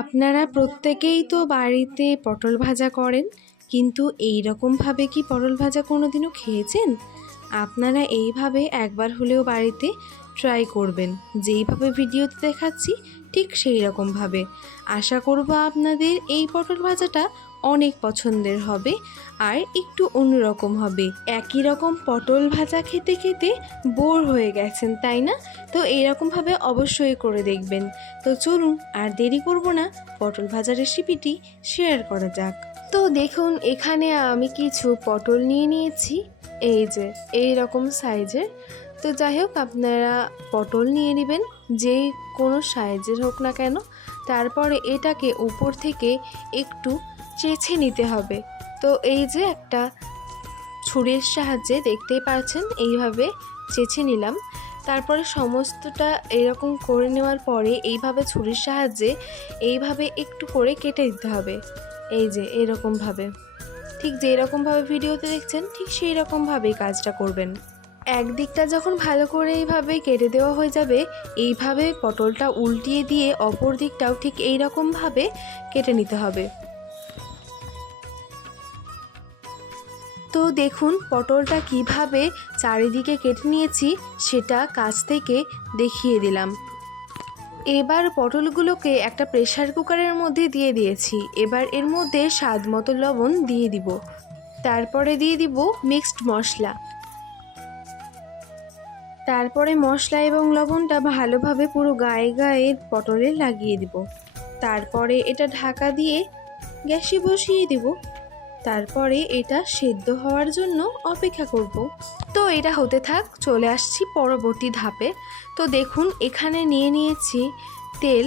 আপনারা প্রত্যেকেই তো বাড়িতে পটল ভাজা করেন, কিন্তু এই রকমভাবে কি পটল ভাজা কোনোদিনও খেয়েছেন? আপনারা এইভাবে একবার হলেও বাড়িতে ট্রাই করবেন। যেইভাবে ভিডিওতে দেখাচ্ছি ঠিক সেই রকমভাবে। আশা করব আপনাদের এই পটল ভাজাটা অনেক পছন্দের হবে আর একটু অন্যরকম হবে। একই রকম পটল ভাজা খেতে খেতে বোর হয়ে গেছেন, তাই না? তো এইরকমভাবে অবশ্যই করে দেখবেন। তো চলুন আর দেরি করব না, পটল ভাজা রেসিপিটি শেয়ার করা যাক। তো দেখুন, এখানে আমি কিছু পটল নিয়ে নিয়েছি, এই যে এই রকম সাইজের। তো যাই হোক, আপনারা পটল নিয়ে নেবেন যে কোনো সাইজের হোক না কেন। তারপরে এটাকে উপর থেকে একটু চেঁচে নিতে হবে। তো এই যে একটা ছুরির সাহায্যে দেখতেই পাচ্ছেন এইভাবে চেঁচে নিলাম। তারপরে সমস্তটা এরকম করে নেওয়ার পরে এইভাবে ছুরির সাহায্যে এইভাবে একটু করে কেটে দিতে হবে। এই যে এরকমভাবে, ঠিক যেই রকমভাবে ভিডিওতে দেখছেন ঠিক সেই রকমভাবেই কাজটা করবেন। একদিকটা যখন ভালো করে এইভাবে কেটে দেওয়া হয়ে যাবে, এইভাবে পটলটা উল্টিয়ে দিয়ে অপর দিকটাও ঠিক এই রকমভাবে কেটে নিতে হবে। তো দেখুন পটলটা কিভাবে চারিদিকে কেটে নিয়েছি সেটা কাছ থেকে দেখিয়ে দিলাম। এবার পটলগুলোকে একটা প্রেসার কুকারের মধ্যে দিয়ে দিয়েছি। এবার এর মধ্যে স্বাদ মতো লবণ দিয়ে দিব। তারপরে দিয়ে দিব মিক্সড মশলা। তারপরে মশলা এবং লবণটা ভালোভাবে পুরো গায়ে গায়ে পটলে লাগিয়ে দিব। তারপরে এটা ঢাকা দিয়ে গ্যাসে বসিয়ে দিব। তারপরে এটা সেদ্ধ হওয়ার জন্য অপেক্ষা করব। তো এটা হতে থাক, চলে আসছি পরবর্তী ধাপে। তো দেখুন, এখানে নিয়ে নিয়েছি তেল।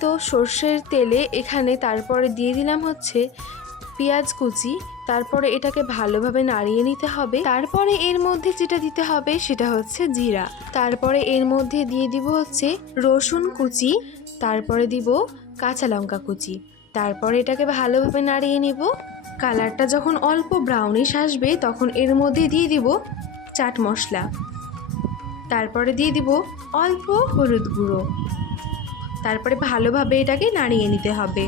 তো সর্ষের তেলে এখানে তারপরে দিয়ে দিলাম হচ্ছে পেঁয়াজ কুচি। তারপরে এটাকে ভালোভাবে নাড়িয়ে নিতে হবে। তারপরে এর মধ্যে যেটা দিতে হবে সেটা হচ্ছে জিরা। তারপরে এর মধ্যে দিয়ে দিব হচ্ছে রসুন কুচি। তারপরে দিব কাঁচা লঙ্কা কুচি। তারপরে এটাকে ভালোভাবে নাড়িয়ে নিব। কালারটা যখন অল্প ব্রাউনিশ আসবে তখন এর মধ্যে দিয়ে দিব চাট মশলা। তারপরে দিয়ে দিব অল্প হলুদ গুঁড়ো। তারপরে ভালোভাবে এটাকে নাড়িয়ে নিতে হবে।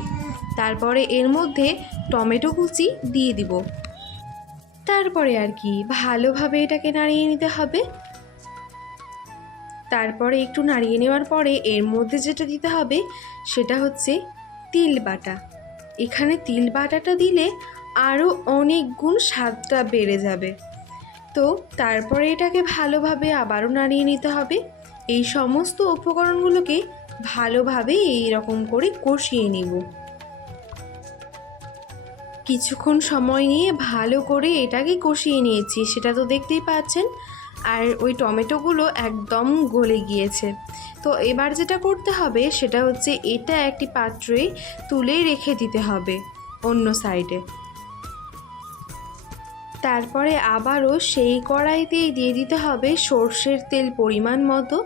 তারপরে এর মধ্যে টমেটো কুচি দিয়ে দিব। তারপরে আর কি ভালোভাবে এটাকে নাড়িয়ে নিতে হবে। তারপরে একটু নাড়িয়ে নেওয়ার পরে এর মধ্যে যেটা দিতে হবে সেটা হচ্ছে তিল বাটা। এখানে তিল বাটাটা দিলে আরও অনেক গুণ স্বাদটা বেড়ে যাবে। তো তারপরে এটাকে ভালোভাবে আবারও নাড়িয়ে নিতে হবে। এই সমস্ত উপকরণগুলোকে ভালোভাবে এই রকম করে কষিয়ে নিব। কিছুক্ষণ সময় নিয়ে ভালো করে এটাকে কষিয়ে নিয়েছি, সেটা তো দেখতেই পাচ্ছেন। আর ওই টমেটোগুলো একদম গলে গিয়েছে। তো এবার যেটা করতে হবে সেটা হচ্ছে এটা একটি পাত্রে তুলে রেখে দিতে হবে অন্য সাইডে। তারপরে আবারও সেই কড়াইতেই দিয়ে দিতে হবে সর্ষের তেল পরিমাণ মতো।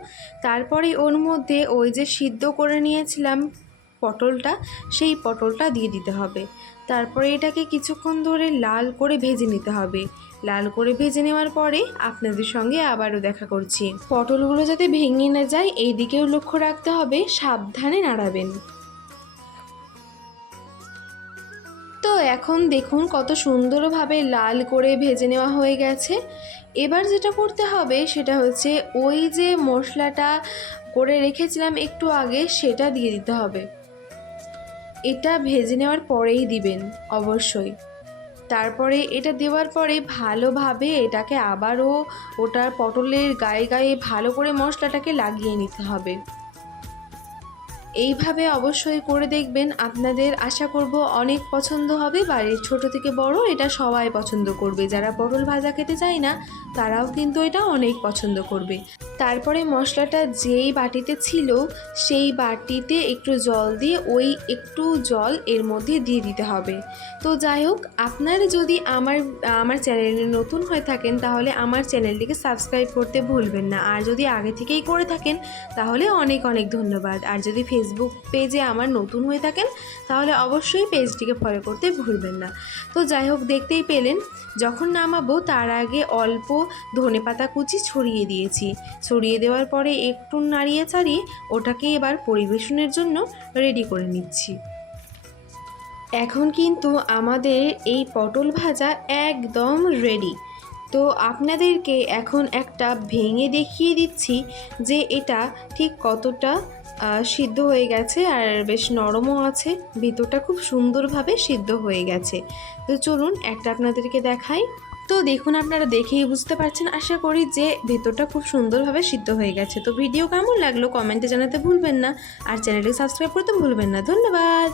তারপরে ওর মধ্যে ওই যে সিদ্ধ করে নিয়েছিলাম পটলটা, সেই পটলটা দিয়ে দিতে হবে। তারপরে এটাকে কিছুক্ষণ ধরে লাল করে ভেজে নিতে হবে। লাল করে ভেজে নেওয়ার পরে আপনাদের সঙ্গে আবারও দেখা করছি। পটলগুলো যাতে ভেঙে না যায় এই দিকেও লক্ষ্য রাখতে হবে, সাবধানে নাড়াবেন। তো এখন দেখুন কত সুন্দরভাবে লাল করে ভেজে নেওয়া হয়ে গেছে। এবার যেটা করতে হবে সেটা হচ্ছে ওই যে মশলাটা করে রেখেছিলাম একটু আগে সেটা দিয়ে দিতে হবে। এটা ভেজে নেওয়ার পরেই দিবেন অবশ্যই। তারপরে এটা দেওয়ার পরে ভালোভাবে এটাকে আবারও ওটার পটলের গায়ে গায়ে ভালো করে মশলাটাকে লাগিয়ে নিতে হবে। এইভাবে অবশ্যই করে দেখবেন, আপনাদের আশা করব অনেক পছন্দ হবে। বাড়ির ছোট থেকে বড় এটা সবাই পছন্দ করবে। যারা পটল ভাজা খেতে চায় না তারাও কিন্তু এটা অনেক পছন্দ করবে। তারপরে মশলাটা যেই বাটিতে ছিল সেই বাটিতে একটু জল দিয়ে ওই একটু জল এর মধ্যে দিয়ে দিতে হবে। তো যাই হোক, আপনারা যদি আমার চ্যানেলে নতুন হয়ে থাকেন তাহলে আমার চ্যানেলটিকে সাবস্ক্রাইব করতে ভুলবেন না। আর যদি আগে থেকেই করে থাকেন তাহলে অনেক অনেক ধন্যবাদ। আর যদি ফেসবুক পেজে আমার নতুন হয়ে থাকেন তাহলে অবশ্যই পেজটিকে ফলো করতে ভুলবেন না। তো যাই হোক, দেখতেই পেলেন যখন নামাবো তার আগে অল্প ধনেপাতা কুচি ছড়িয়ে দিয়েছি। ছড়িয়ে দেওয়ার পরে একটু নাড়িয়ে চাড়িয়ে ওটাকে এবার পরিবেশনের জন্য রেডি করে নিচ্ছি। এখন কিন্তু আমাদের এই পটল ভাজা একদম রেডি। তো আপনাদেরকে এখন একটা ভেঙে দেখিয়ে দিচ্ছি যে এটা ঠিক কতটা সিদ্ধ হয়ে গেছে, আর বেশ নরমও আছে, ভিতরটা খুব সুন্দরভাবে সিদ্ধ হয়ে গেছে। তো চলুন একটা আপনাদেরকে দেখাই। তো দেখুন, আপনারা দেখেই বুঝতে পারছেন আশা করি যে ভেতরটা খুব সুন্দরভাবে সিদ্ধ হয়ে গেছে। তো ভিডিও কেমন লাগলো কমেন্টে জানাতে ভুলবেন না, আর চ্যানেলটি সাবস্ক্রাইব করতে ভুলবেন না। ধন্যবাদ।